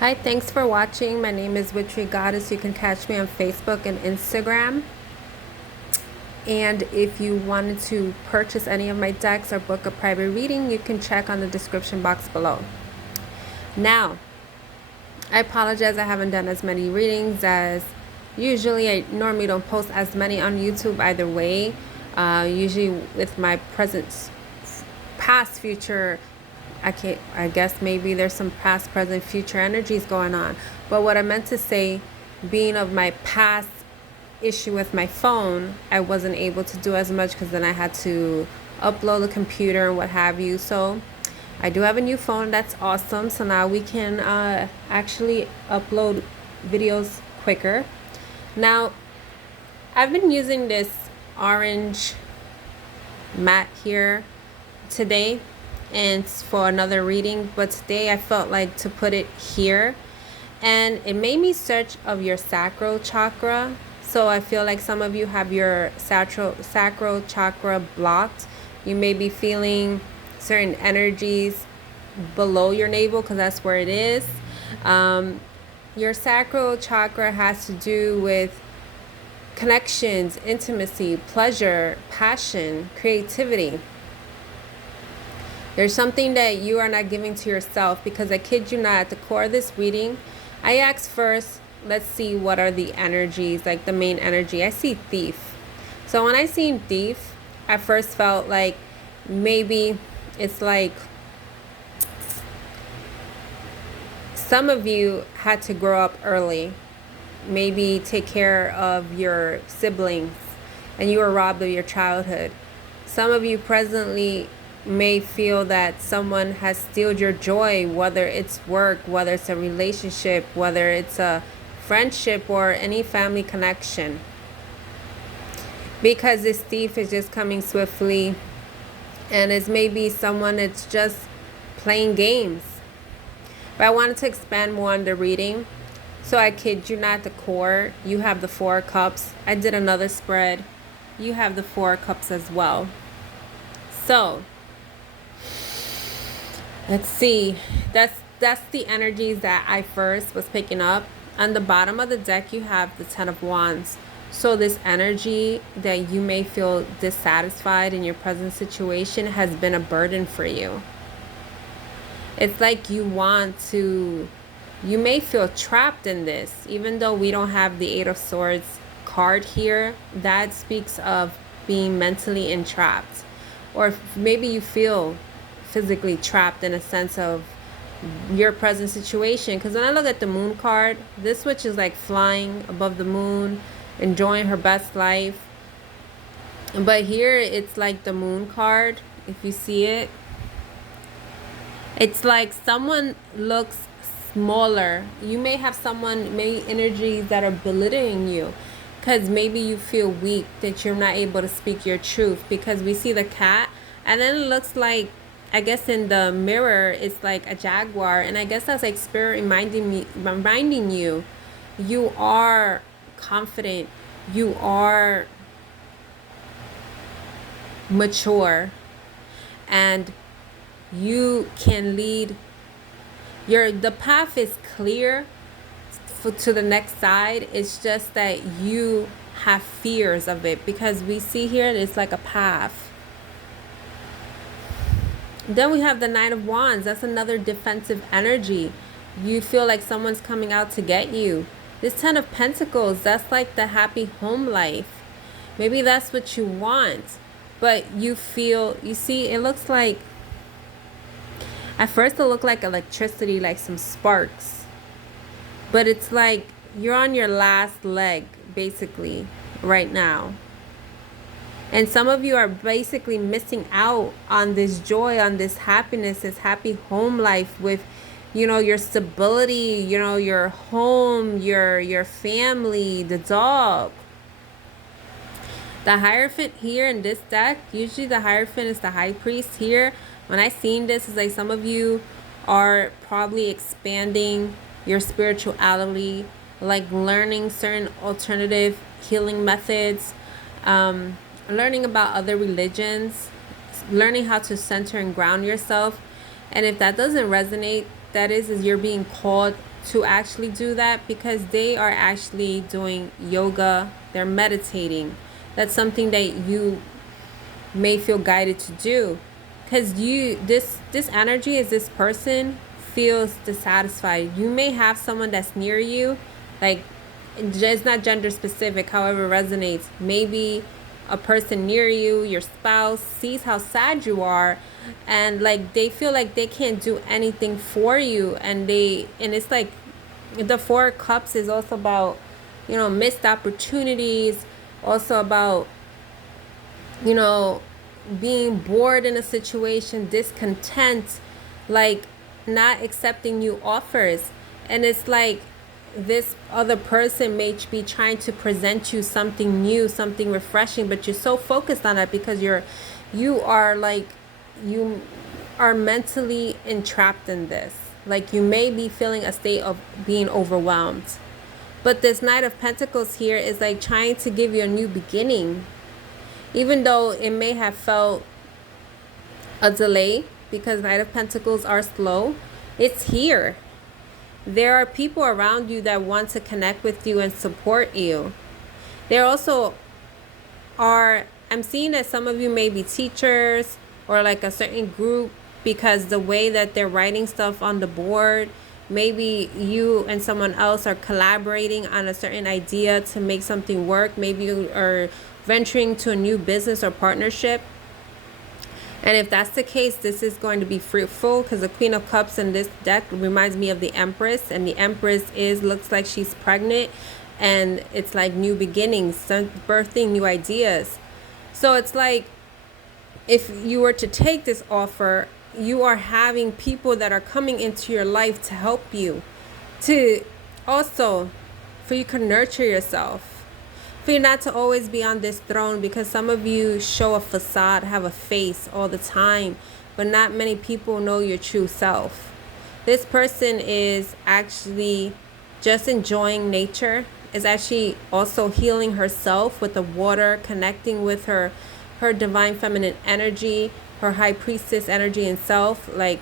Hi, thanks for watching. My name is WitcheryGoddess. You can catch me on Facebook and Instagram. And if you wanted to purchase any of my decks or book a private reading, you can check on the description box below. Now, I apologize I haven't done as many readings as usually. I normally don't post as many on YouTube either way. Usually with my past, future, I guess maybe there's some past, present, future energies going on. But what I meant to say, being of my past issue with my phone, I wasn't able to do as much because then I had to upload the computer and what have you. So I do have a new phone. That's awesome. So now we can actually upload videos quicker. Now, I've been using this orange mat here today and for another reading, but today I felt like to put it here, and it made me search of your sacral chakra. So I feel like some of you have your sacral chakra blocked. You may be feeling certain energies below your navel because that's where it is. Your sacral chakra has to do with connections, intimacy, pleasure, passion, creativity. There's something that you are not giving to yourself, because I kid you not, at the core of this reading, I asked first, let's see what are the energies, like the main energy. I see thief. So when I seen thief, I first felt like maybe it's like some of you had to grow up early, maybe take care of your siblings, and you were robbed of your childhood. Some of you presently may feel that someone has stealed your joy, whether it's work, whether it's a relationship, whether it's a friendship or any family connection, because this thief is just coming swiftly, and it's maybe someone that's just playing games. But I wanted to expand more on the reading. So I kid you not, the core, you have the 4 cups. I did another spread. You have the 4 cups as well. So let's see. That's the energies that I first was picking up. On the bottom of the deck, you have the 10 of Wands. So this energy that you may feel dissatisfied in your present situation has been a burden for you. It's like you may feel trapped in this, even though we don't have the 8 of Swords card here. That speaks of being mentally entrapped. Or maybe you feel physically trapped in a sense of your present situation. Because when I look at the Moon card, this witch is like flying above the moon, enjoying her best life. But here it's like the Moon card, if you see it. It's like someone looks smaller. You may have many energies that are belittling you, because maybe you feel weak, that you're not able to speak your truth, because we see the cat, and then it looks like, I guess in the mirror, it's like a jaguar, and I guess that's like spirit reminding you, you are confident, you are mature, and you can lead. The path is clear to the next side. It's just that you have fears of it, because we see here it's like a path. Then we have the 9 of Wands. That's another defensive energy. You feel like someone's coming out to get you. This 10 of Pentacles, that's like the happy home life. Maybe that's what you want, but you see, it looks like, at first it looked like electricity, like some sparks. But it's like you're on your last leg, basically, right now. And some of you are basically missing out on this joy, on this happiness, this happy home life with, your stability, your home, your family, the dog. The Hierophant here in this deck, usually the Hierophant is the High Priest here. When I seen this, it's like some of you are probably expanding your spirituality, like learning certain alternative healing methods, learning about other religions, learning how to center and ground yourself. And if that doesn't resonate, that is you're being called to actually do that, because they are actually doing yoga, they're meditating. That's something that you may feel guided to do, because this energy is this person feels dissatisfied. You may have someone that's near you, like, it's not gender specific, however it resonates. Maybe a person near you, your spouse, sees how sad you are, and like they feel like they can't do anything for you, and it's like the Four of Cups is also about, you know, missed opportunities, also about, you know, being bored in a situation, discontent, like not accepting new offers. And it's like this other person may be trying to present you something new, something refreshing, but you're so focused on it because you are mentally entrapped in this. Like, you may be feeling a state of being overwhelmed. But this Knight of Pentacles here is like trying to give you a new beginning. Even though it may have felt a delay, because Knight of Pentacles are slow, it's here. There are people around you that want to connect with you and support you. There also are, I'm seeing that some of you may be teachers or like a certain group, because the way that they're writing stuff on the board, maybe you and someone else are collaborating on a certain idea to make something work. Maybe you are venturing to a new business or partnership. And if that's the case, this is going to be fruitful, because the Queen of Cups in this deck reminds me of the Empress, and the Empress looks like she's pregnant, and it's like new beginnings, birthing new ideas. So it's like, if you were to take this offer, you are having people that are coming into your life to help you, to also, for you can nurture yourself, for you not to always be on this throne, because some of you show a facade, have a face all the time, but not many people know your true self. This person is actually just enjoying nature, is actually also healing herself with the water, connecting with her divine feminine energy, her high priestess energy and self, like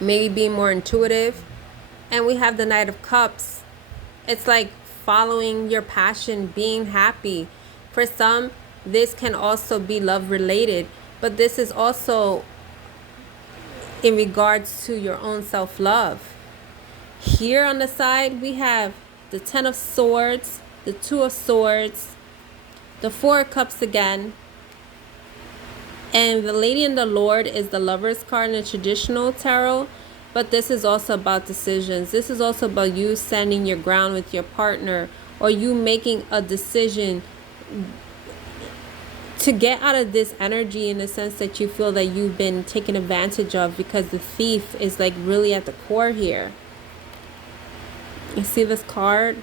maybe being more intuitive. And we have the Knight of Cups. It's like following your passion, being happy. For some, this can also be love related, but this is also in regards to your own self-love. Here on the side, we have the Ten of Swords, the Two of Swords, the Four of Cups again, and the Lady and the Lord is the Lover's card in the traditional tarot. But this is also about decisions. This is also about you standing your ground with your partner, or you making a decision to get out of this energy, in the sense that you feel that you've been taken advantage of, because the thief is like really at the core here. You see this card?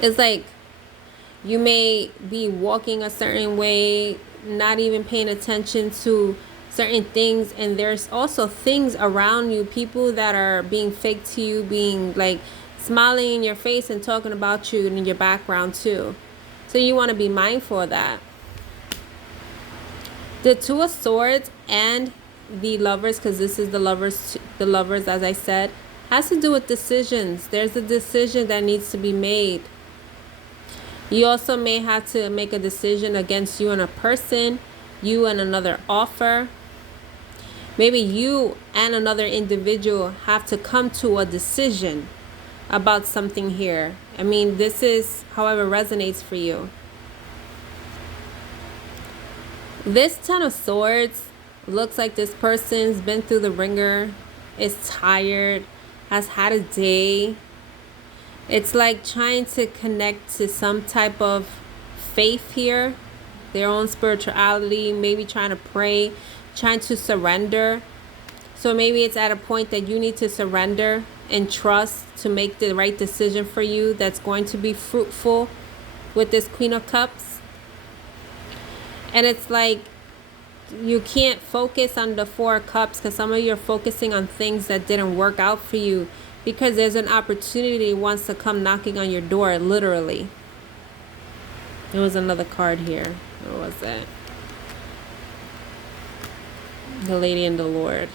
It's like you may be walking a certain way, not even paying attention to certain things, and there's also things around you, people that are being fake to you, being like smiling in your face and talking about you in your background too. So you want to be mindful of that. The Two of Swords and the Lovers, because this is the lovers, as I said, has to do with decisions. There's a decision that needs to be made. You also may have to make a decision against you and a person, you and another offer. Maybe you and another individual have to come to a decision about something here. I mean, this is however resonates for you. This Ten of Swords looks like this person's been through the ringer, is tired, has had a day. It's like trying to connect to some type of faith here, their own spirituality, maybe trying to pray, trying to surrender. So maybe it's at a point that you need to surrender and trust to make the right decision for you that's going to be fruitful with this Queen of Cups. And it's like you can't focus on the Four of Cups, because some of you are focusing on things that didn't work out for you, because there's an opportunity wants to come knocking on your door, literally. There was another card here. What was that? The Lady and the Lord.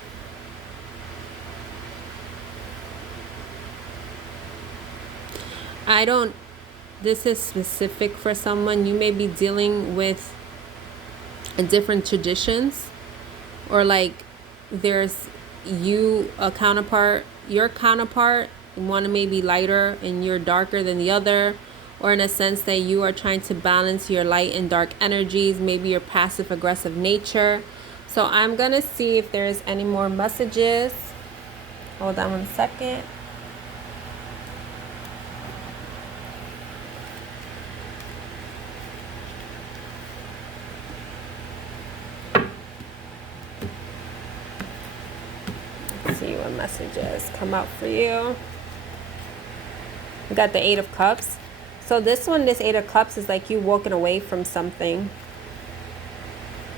I don't, this is specific for someone. You may be dealing with different traditions, or like there's a counterpart, your counterpart, one may be lighter and you're darker than the other, or in a sense that you are trying to balance your light and dark energies, maybe your passive aggressive nature. So I'm gonna see if there's any more messages. Hold on 1 second. Let's see what messages come out for you. We got the 8 of Cups. So this 8 of Cups is like you walking away from something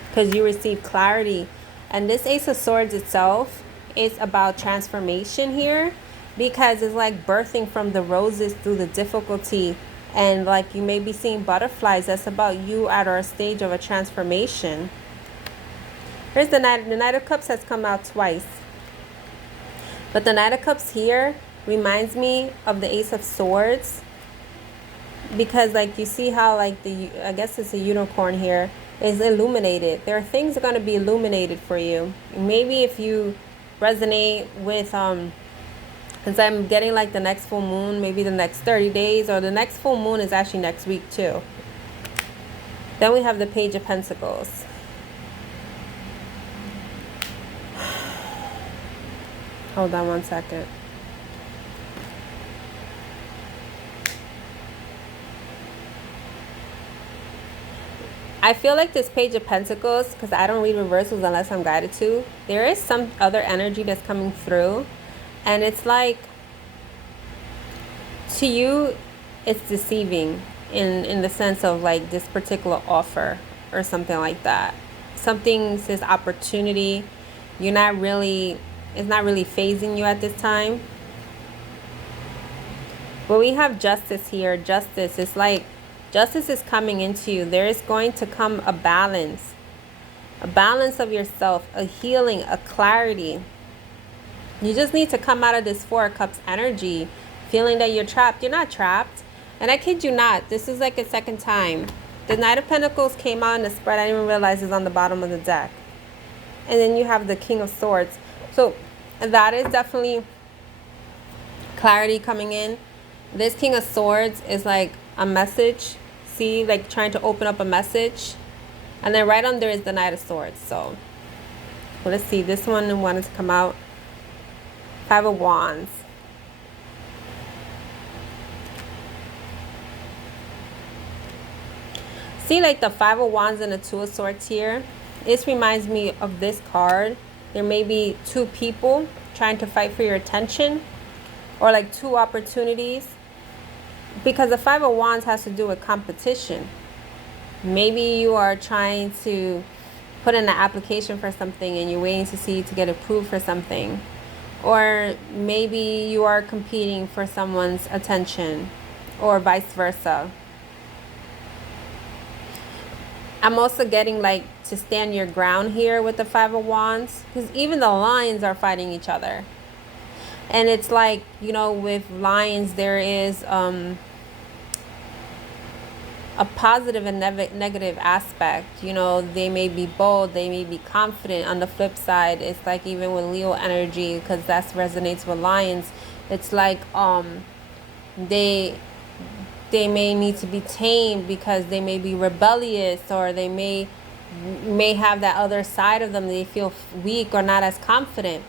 because you receive clarity. And this Ace of Swords itself is about transformation here, because it's like birthing from the roses through the difficulty. And like you may be seeing butterflies. That's about you at our stage of a transformation. Here's the Knight. The Knight of Cups has come out twice. But the Knight of Cups here reminds me of the Ace of Swords, because like you see how like I guess it's a unicorn here, is illuminated. There are things that are going to be illuminated for you. Maybe if you resonate with because I'm getting like the next full moon, maybe the next 30 days, or the next full moon is actually next week too. Then we have the Page of Pentacles. Hold on 1 second. I feel like this Page of Pentacles, because I don't read reversals unless I'm guided to, there is some other energy that's coming through. And it's like, to you, it's deceiving in the sense of like this particular offer or something like that. Something says opportunity. You're not really, it's not really phasing you at this time. But we have Justice here. Justice is like, justice is coming into you. There is going to come a balance of yourself, a healing, a clarity. You just need to come out of this 4 of Cups energy, feeling that you're trapped. You're not trapped. And I kid you not, this is like a second time. The Knight of Pentacles came out in the spread. I didn't even realize it's on the bottom of the deck. And then you have the King of Swords. So that is definitely clarity coming in. This King of Swords is like a message. See, like trying to open up a message. And then right under is the Knight of Swords. So let's see. This one wanted to come out. 5 of Wands. See, like the 5 of Wands and the 2 of Swords here. This reminds me of this card. There may be 2 people trying to fight for your attention, or like 2 opportunities. Because the 5 of Wands has to do with competition. Maybe you are trying to put in an application for something and you're waiting to see to get approved for something. Or maybe you are competing for someone's attention, or vice versa. I'm also getting like to stand your ground here with the 5 of Wands, because even the lions are fighting each other. And it's like, you know, with lions there is a positive and negative aspect. You know, they may be bold, they may be confident. On the flip side, it's like even with Leo energy, because that resonates with lions, it's like they may need to be tamed because they may be rebellious, or they may have that other side of them. They feel weak or not as confident.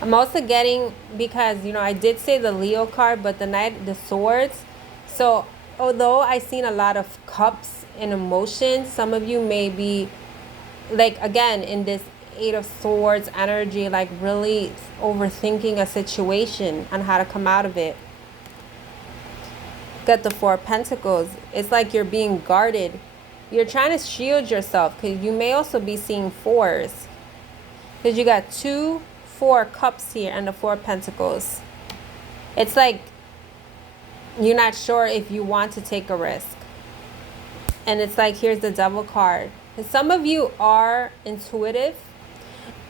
I'm also getting, because, you know, I did say the Leo card, but the Swords. So although I've seen a lot of cups and emotions, some of you may be, like, again, in this 8 of Swords energy, like really overthinking a situation and how to come out of it. Got the 4 of Pentacles. It's like you're being guarded. You're trying to shield yourself, because you may also be seeing 4s. Because you got 2 4 cups here and the 4 of Pentacles. It's like you're not sure if you want to take a risk. And it's like, here's the Devil card. And some of you are intuitive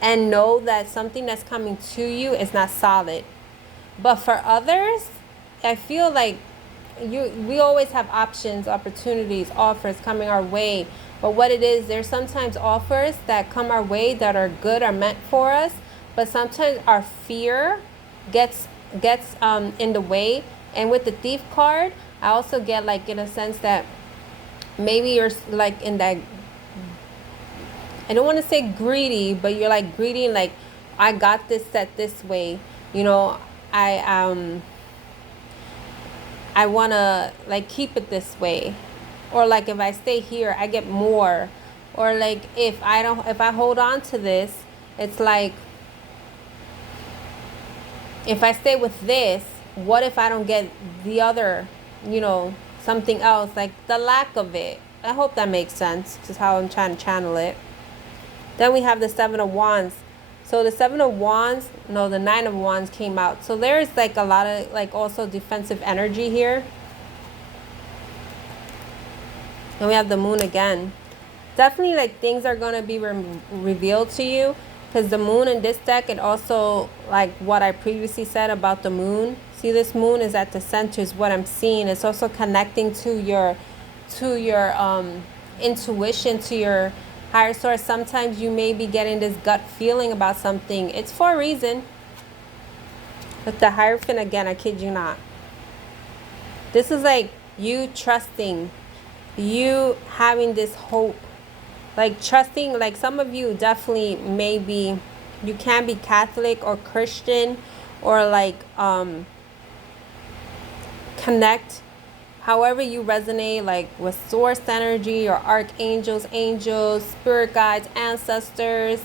and know that something that's coming to you is not solid. But for others, I feel like we always have options, opportunities, offers coming our way. But what it is, there's sometimes offers that come our way that are good, are meant for us, but sometimes our fear gets in the way. And with the Thief card, I also get like in a sense that maybe you're like in that, I don't want to say greedy, but you're like greedy, like I got this set this way, you know, I want to like keep it this way, or like if I stay here I get more, or like if I hold on to this, it's like if I stay with this, what if I don't get the other, you know, something else, like the lack of it. I hope that makes sense, just how I'm trying to channel it. Then we have the Seven of Wands. So the Seven of Wands, no, the Nine of Wands came out. So there's like a lot of like also defensive energy here. And we have the Moon again. Definitely like things are going to be revealed to you, because the Moon in this deck, it also like what I previously said about the Moon. See, this Moon is at the center is what I'm seeing. It's also connecting to your intuition, to your higher source. Sometimes you may be getting this gut feeling about something. It's for a reason. With the Hierophant again, I kid you not. This is like you trusting, you having this hope, like trusting. Like some of you definitely maybe you can be Catholic or Christian, or like connect however you resonate, like with source energy or archangels, angels, spirit guides, ancestors.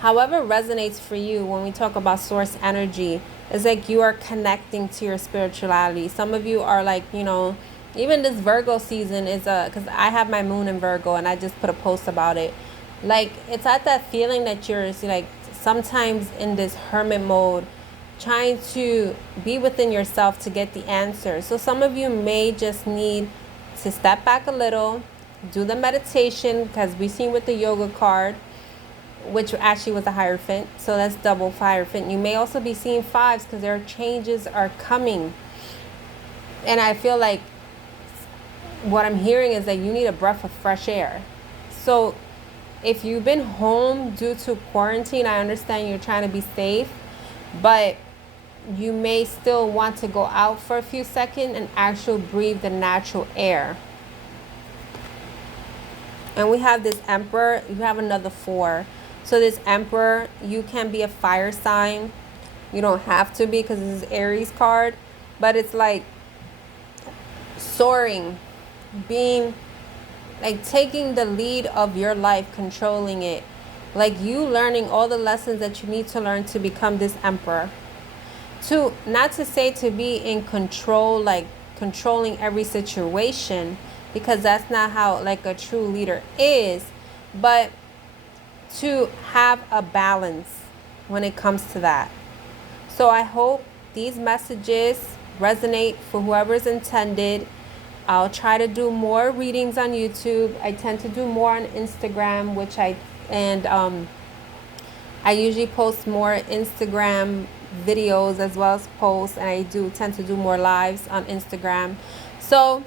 However resonates for you when we talk about source energy, it's like you are connecting to your spirituality. Some of you are like, you know, even this Virgo season is because I have my Moon in Virgo, and I just put a post about it. Like it's at that feeling that you're like sometimes in this hermit mode, trying to be within yourself to get the answer. So some of you may just need to step back a little, do the meditation, because we seen with the yoga card, which actually was a Hierophant, so that's double Hierophant. You may also be seeing fives because their changes are coming. And I feel like what I'm hearing is that you need a breath of fresh air. So if you've been home due to quarantine, I understand you're trying to be safe, but you may still want to go out for a few seconds and actually breathe the natural air. And we have this Emperor. You have another 4. So this Emperor, you can be a fire sign. You don't have to be, because this is Aries card. But it's like soaring, being like taking the lead of your life, controlling it. Like you learning all the lessons that you need to learn to become this Emperor. To not to say to be in control, like controlling every situation, because that's not how like a true leader is, but to have a balance when it comes to that. So I hope these messages resonate for whoever's intended. I'll try to do more readings on YouTube. I tend to do more on Instagram, which I usually post more Instagram videos as well as posts, and I do tend to do more lives on Instagram. So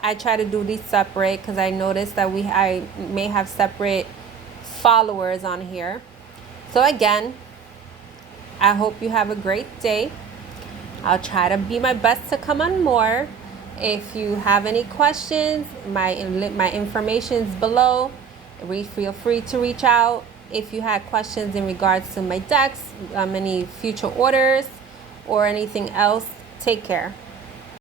I try to do these separate, because I noticed that I may have separate followers on here. So again, I hope you have a great day. I'll try to be my best to come on more. If you have any questions, my information is below. Feel free to reach out. If you had questions in regards to my decks, any future orders, or anything else, take care.